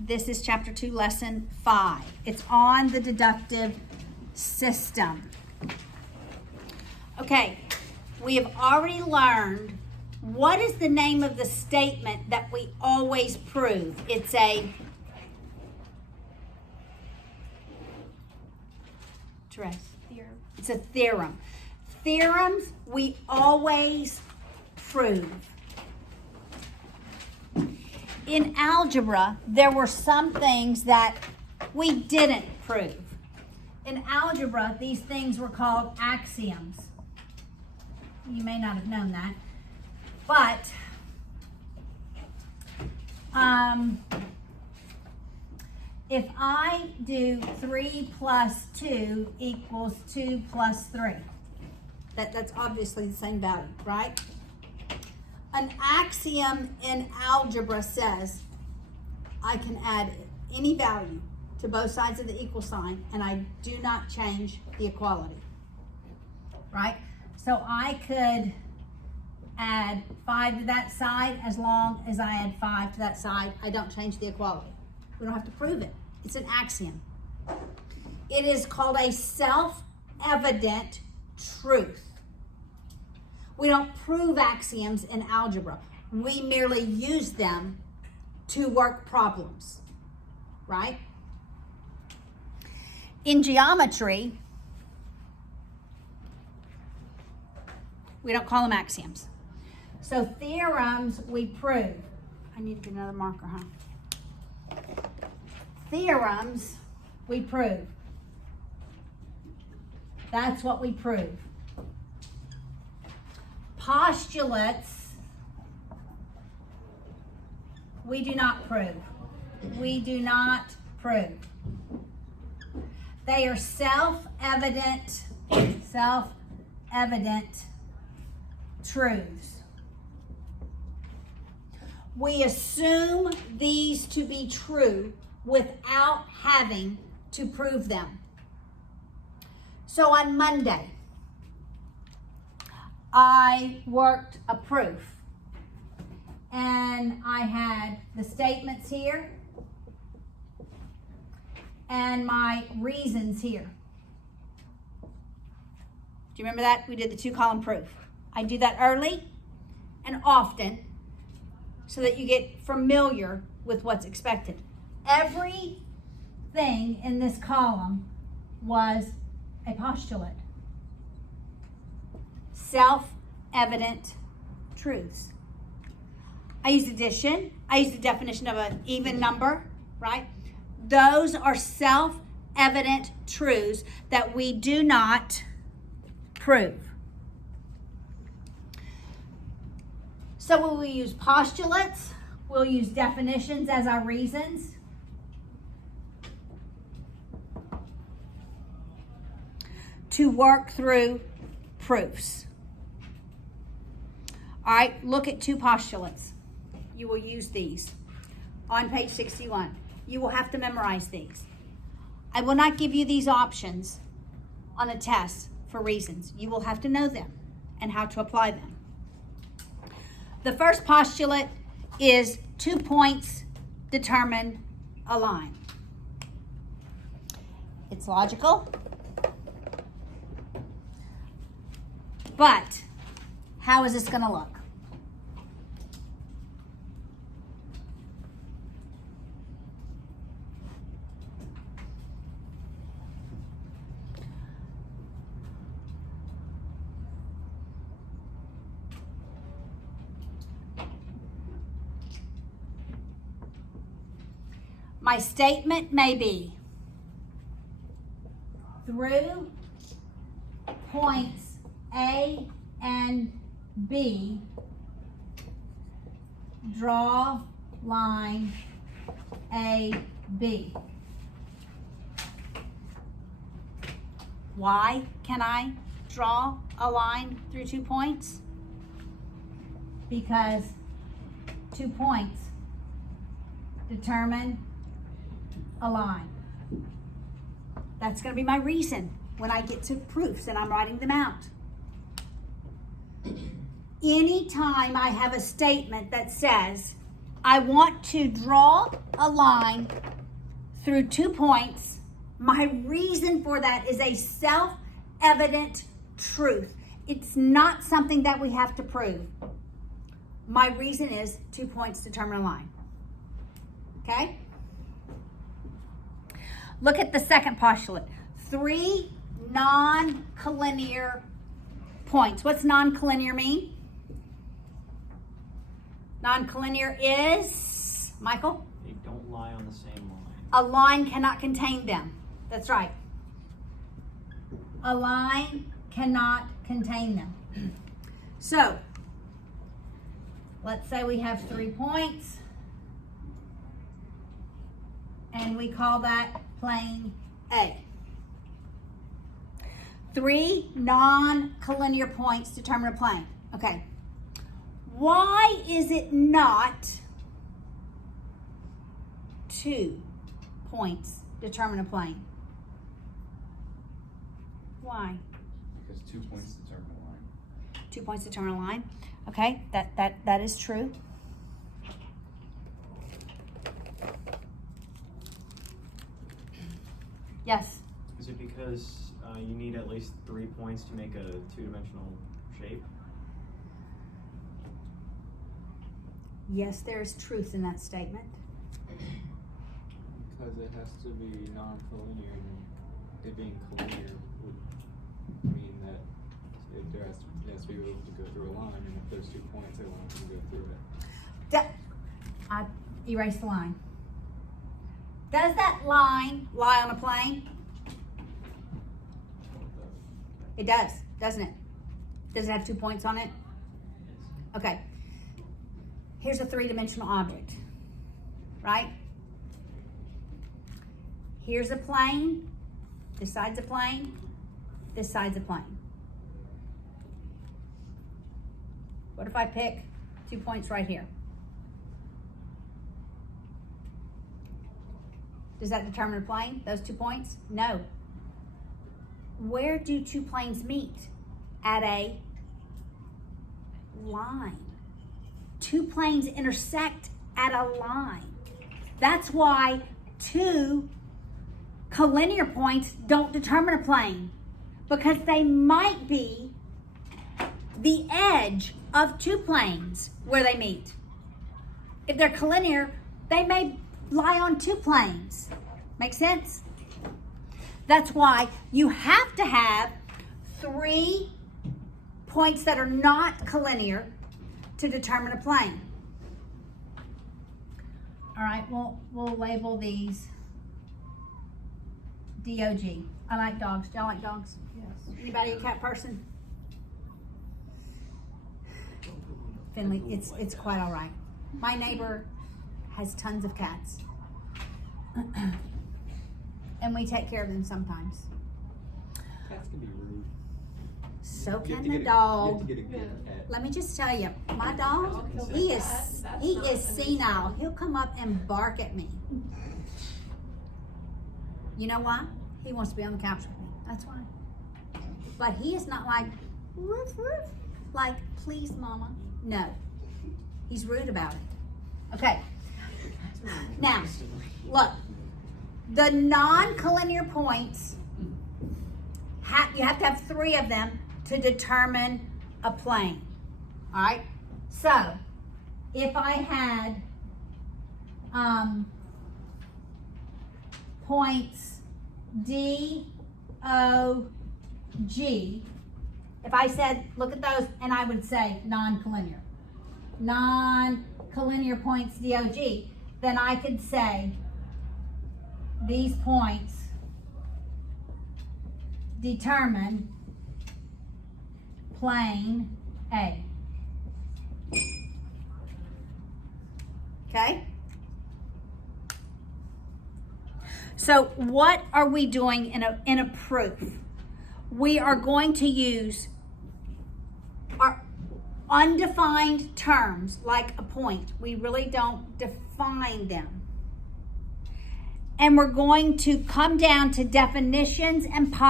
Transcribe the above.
This is chapter 2, lesson 5. It's on the deductive system. Okay, we have already learned what is the name of the statement that we always prove. It's a theorem. It's a theorem. Theorems we always prove. In algebra, there were some things that we didn't prove. In algebra, these things were called axioms. You may not have known that, but if I do 3 plus 2 equals 2 plus 3, that's obviously the same value, right? An axiom in algebra says I can add any value to both sides of the equal sign and I do not change the equality, right? So I could add 5 to that side as long as I add 5 to that side. I don't change the equality. We don't have to prove it. It's an axiom. It is called a self-evident truth. We don't prove axioms in algebra. We merely use them to work problems, right? In geometry, we don't call them axioms. So theorems we prove. I need to get another marker, huh? Theorems we prove. That's what we prove. Postulates we do not prove. We do not prove. They are self-evident truths. We assume these to be true without having to prove them. So on Monday, I worked a proof and I had the statements here and my reasons here. Do you remember that? We did the 2-column proof. I do that early and often so that you get familiar with what's expected. Everything in this column was a postulate. Self-evident truths. I used addition. I used the definition of an even number, right? Those are self-evident truths that we do not prove. So when we use postulates, we'll use definitions as our reasons. To work through proofs. All right, look at 2 postulates. You will use these on page 61. You will have to memorize these. I will not give you these options on a test for reasons. You will have to know them and how to apply them. The first postulate is 2 points determine a line. It's logical, but how is this going to look? My statement may be through points A and B, draw line AB. Why can I draw a line through 2 points? Because 2 points determine a line. That's going to be my reason when I get to proofs and I'm writing them out. Anytime I have a statement that says I want to draw a line through 2 points. My reason for that is a self-evident truth. It's not something that we have to prove. My reason is 2 points determine a line. Okay? Look at the second postulate. 3 non-collinear points. What's non-collinear mean? Non-collinear is, Michael? They don't lie on the same line. A line cannot contain them. That's right. A line cannot contain them. So, let's say we have 3 points, and we call that plane A. 3 non-collinear points determine a plane. Okay. Why is it not 2 points determine a plane? Why? Because 2 points determine a line. 2 points determine a line. Okay, that is true. Yes. Is it because you need at least 3 points to make a two-dimensional shape? Yes, there is truth in that statement. Because it has to be non-collinear, and it being collinear would mean that it has to be able to go through a line, and if there's 2 points, it won't go through it. I erased the line. Does that line lie on a plane? It does, doesn't it? Does it have 2 points on it? Okay. Here's a 3-dimensional object, right? Here's a plane. This side's a plane. This side's a plane. What if I pick 2 points right here? Does that determine a plane, those 2 points? No. Where do 2 planes meet? At a line. 2 planes intersect at a line. That's why 2 collinear points don't determine a plane, because they might be the edge of 2 planes where they meet. If they're collinear, they may lie on 2 planes. Make sense? That's why you have to have 3 points that are not collinear to determine a plane. All right, we'll label these DOG. I like dogs. Do y'all like dogs? Yes. Anybody a cat person? Finley, it's quite all right. My neighbor has tons of cats. And we take care of them sometimes. Cats can be rude. So You have can to the get dog. You have to get a good cat. Let me just tell you, my dog, he is senile. He'll come up and bark at me. You know why? He wants to be on the couch with me. That's why. But he is not like, woof, woof, like, please, mama. No. He's rude about it. Okay. Now, look. The non-collinear points, you have to have 3 of them to determine a plane. All right? So, if I had points D, O, G, if I said, look at those, and I would say non-collinear. Non-collinear points D, O, G, then I could say these points determine plane A. Okay? So what are we doing in a proof? We are going to use our undefined terms like a point. We really don't define them. And we're going to come down to definitions and postulates.